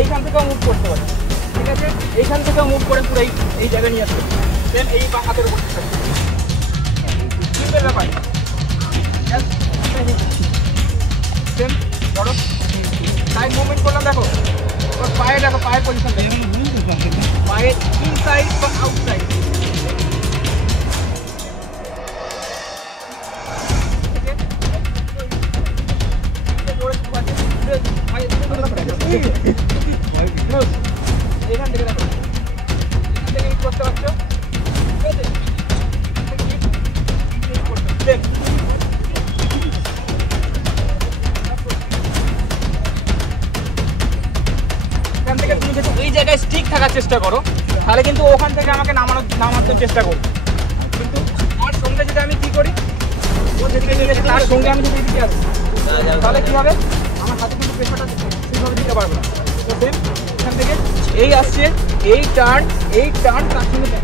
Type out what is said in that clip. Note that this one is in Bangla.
এইখান থেকে মুভ করতে পারে, ঠিক আছে? এইখান থেকে মুভ করে পুরো এই জায়গায় নিয়ে আসবে, দেন এই বা হাতের উপর সিম্পল ব্যাপার। দেন ধরো সাইড মুভমেন্ট করলাম, দেখো ওর পায়ে, দেখো পায়ের পজিশন, পায়ের ইনসাইড বা আউটসাইড, এখান থেকে দেখো, এখান থেকে হিট করতে পারছো, ঠিক আছে? এখান থেকে তুমি যদি এই জায়গায় স্টিক থাকার চেষ্টা করো, তাহলে কিন্তু ওখান থেকে আমাকে নামানোর চেষ্টা করো। কিন্তু ওর সঙ্গে যদি আমি কি করি, ওর যেদিকে নিয়ে গেছে তার সঙ্গে আমি যদি এদিকে আসি, তাহলে কি হবে, আমার হাতে কিন্তু প্রেশারটা ঠিকভাবে দিতে পারবো না। তো সেম এখান থেকে এই আসছে, এই টার্ন তার সঙ্গে